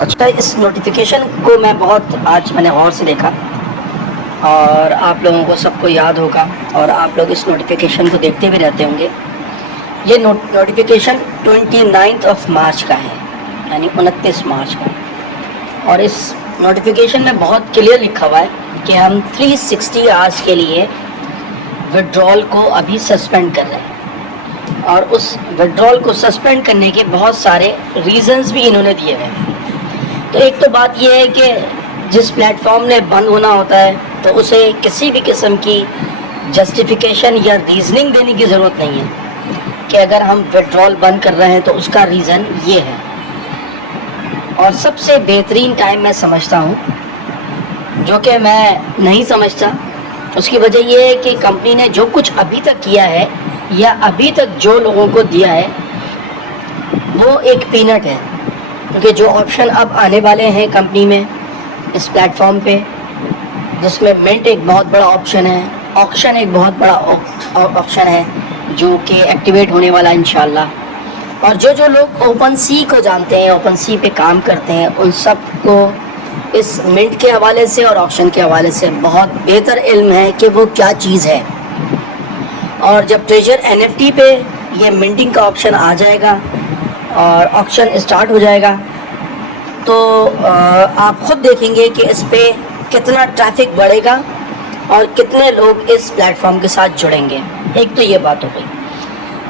اچھا، اس نوٹیفیکیشن کو میں نے غور سے دیکھا، اور آپ لوگوں کو سب کو یاد ہوگا، اور آپ لوگ اس نوٹیفیکیشن کو دیکھتے بھی رہتے ہوں گے۔ یہ نوٹیفیکیشن 29 مارچ کا ہے، یعنی 29 مارچ کا، اور اس نوٹیفیکیشن میں بہت کلیئر لکھا ہوا ہے کہ ہم 360 آورس کے لیے وڈرال کو ابھی سسپینڈ کر رہے ہیں، اور اس وڈرال کو سسپینڈ کرنے کے بہت سارے ریزنز بھی انہوں نے دیے ہوئے ہیں۔ تو ایک تو بات یہ ہے کہ جس پلیٹ فارم نے بند ہونا ہوتا ہے تو اسے کسی بھی قسم کی جسٹیفیکیشن یا ریزننگ دینے کی ضرورت نہیں ہے کہ اگر ہم وڈرال بند کر رہے ہیں تو اس کا ریزن یہ ہے۔ اور سب سے بہترین ٹائم میں سمجھتا ہوں، جو کہ میں نہیں سمجھتا، اس کی وجہ یہ ہے کہ کمپنی نے جو کچھ ابھی تک کیا ہے یا ابھی تک جو لوگوں کو دیا ہے وہ ایک پینٹ ہے، کیونکہ جو آپشن اب آنے والے ہیں کمپنی میں اس پلیٹ فارم پہ، جس میں منٹ ایک بہت بڑا آپشن ہے، آکشن ایک بہت بڑا آپشن ہے جو کہ ایکٹیویٹ ہونے والا انشاءاللہ، اور جو لوگ اوپن سی کو جانتے ہیں، اوپن سی پہ کام کرتے ہیں، ان سب کو اس منٹ کے حوالے سے اور آکشن کے حوالے سے بہت بہتر علم ہے کہ وہ کیا چیز ہے۔ اور جب ٹریجر NFT پہ یہ منٹنگ کا آپشن آ جائے گا اور آکشن اسٹارٹ ہو جائے گا تو آپ خود دیکھیں گے کہ اس پہ کتنا ٹریفک بڑھے گا اور کتنے لوگ اس پلیٹ فارم کے ساتھ جڑیں گے۔ ایک تو یہ بات ہو گئی۔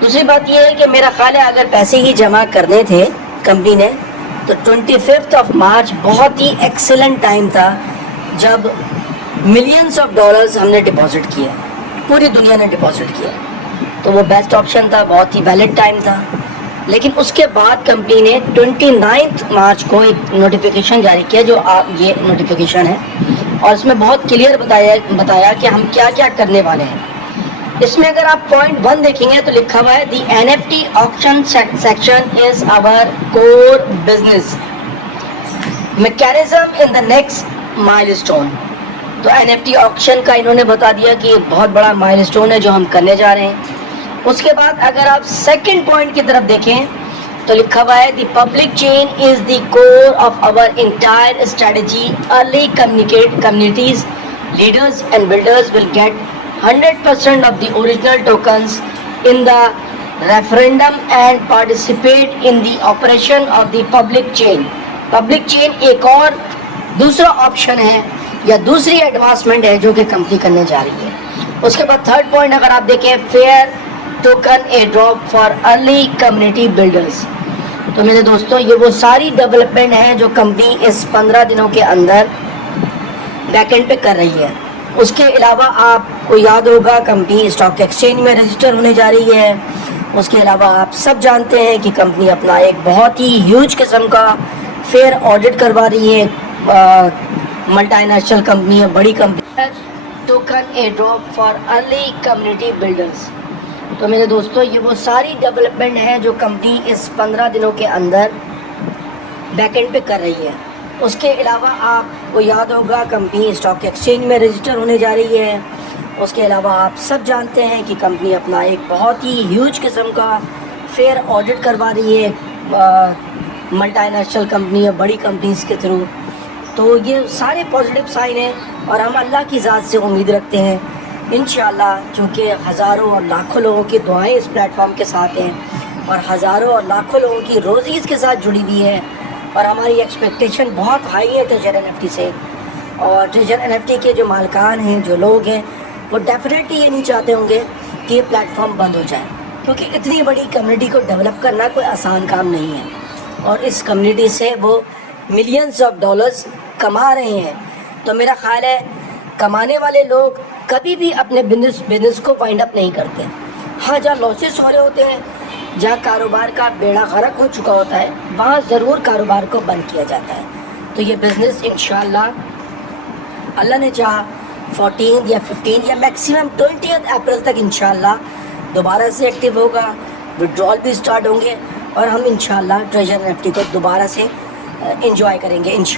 دوسری بات یہ ہے کہ میرا خیال ہے اگر پیسے ہی جمع کرنے تھے کمپنی نے تو 25 مارچ بہت ہی ایکسلنٹ ٹائم تھا، جب ملینز آف ڈالرز ہم نے ڈپازٹ کیے، پوری دنیا نے ڈپازٹ کیا، تو وہ بیسٹ آپشن تھا، بہت ہی ویلڈ ٹائم تھا۔ لیکن اس کے بعد کمپنی نے 29 مارچ کو ایک نوٹیفیکیشن جاری کیا، جو یہ نوٹیفیکیشن ہے، اور اس میں بہت کلیئر بتایا کہ ہم کیا کیا کرنے والے ہیں۔ اس میں اگر آپ پوائنٹ 1 دیکھیں گے تو لکھا ہوا ہے دی NFT auction section is our core business mechanism in the next milestone۔ تو NFT آکشن کا انہوں نے بتا دیا کہ ایک بہت بڑا مائلسٹون ہے جو ہم کرنے جا رہے ہیں۔ اس کے بعد اگر آپ سیکنڈ پوائنٹ کی طرف دیکھیں تو لکھا ہوا ہے the public chain is the core of our entire strategy, early communities leaders and builders will get 100% of the original tokens in the referendum and participate in the operation of the public chain۔ Public chain ایک اور دوسرا option ہے یا دوسری advancement ہے جو کہ company کرنے جا رہی ہے۔ اس کے بعد تھرڈ پوائنٹ اگر آپ دیکھیں، fair token airdrop for early community builders. تو میرے دوستوں یہ وہ ساری ڈیولپمنٹ ہیں جو کمپنی اس 15 دنوں کے اندر بیک اینڈ پہ کر رہی ہے۔ اس کے علاوہ آپ کو یاد ہوگا کمپنی اسٹاک ایکسچینج میں رجسٹر ہونے جا رہی ہے۔ اس کے علاوہ آپ سب جانتے ہیں کہ کمپنی اپنا ایک بہت ہی ہیوج قسم کا فیئر آڈٹ کروا رہی ہے، ملٹی نیشنل کمپنی ہے، بڑی company. Token airdrop for early community builders. تو میرے دوستوں یہ وہ ساری ڈیولپمنٹ ہیں جو کمپنی اس 15 دنوں کے اندر بیک اینڈ پہ کر رہی ہے۔ اس کے علاوہ آپ کو یاد ہوگا کمپنی اسٹاک ایکسچینج میں رجسٹر ہونے جا رہی ہے۔ اس کے علاوہ آپ سب جانتے ہیں کہ کمپنی اپنا ایک بہت ہی ہیوج قسم کا فیئر آڈٹ کروا رہی ہے، ملٹی نیشنل کمپنی ہے، بڑی کمپنیز کے تھرو۔ تو یہ سارے پازیٹیو سائن ہیں، اور ہم اللہ کی ذات سے امید رکھتے ہیں انشاءاللہ، چونکہ ہزاروں اور لاکھوں لوگوں کی دعائیں اس پلیٹ فارم کے ساتھ ہیں، اور ہزاروں اور لاکھوں لوگوں کی روزی اس کے ساتھ جڑی ہوئی ہے، اور ہماری ایکسپیکٹیشن بہت ہائی ہے ٹریجر NFT سے۔ اور ٹریجر NFT کے جو مالکان ہیں، جو لوگ ہیں، وہ ڈیفینیٹلی یہ نہیں چاہتے ہوں گے کہ یہ پلیٹ فارم بند ہو جائے، کیونکہ اتنی بڑی کمیونٹی کو ڈیولپ کرنا کوئی آسان کام نہیں ہے، اور اس کمیونٹی سے وہ ملینز آف ڈالرز کما رہے ہیں۔ تو میرا خیال ہے کمانے والے لوگ کبھی بھی اپنے بزنس کو وائنڈ اپ نہیں کرتے۔ ہاں، جہاں لاسز ہو رہے ہوتے ہیں، جہاں کاروبار کا بیڑا غرق ہو چکا ہوتا ہے، وہاں ضرور کاروبار کو بند کیا جاتا ہے۔ تو یہ بزنس انشاءاللہ اللہ نے چاہا 14 یا 15 یا میکسیمم 20 اپریل تک انشاءاللہ دوبارہ سے ایکٹیو ہوگا، وڈرال بھی سٹارٹ ہوں گے، اور ہم انشاءاللہ ٹریجر NFT کو دوبارہ سے انجوائے کریں گے انشاءاللہ۔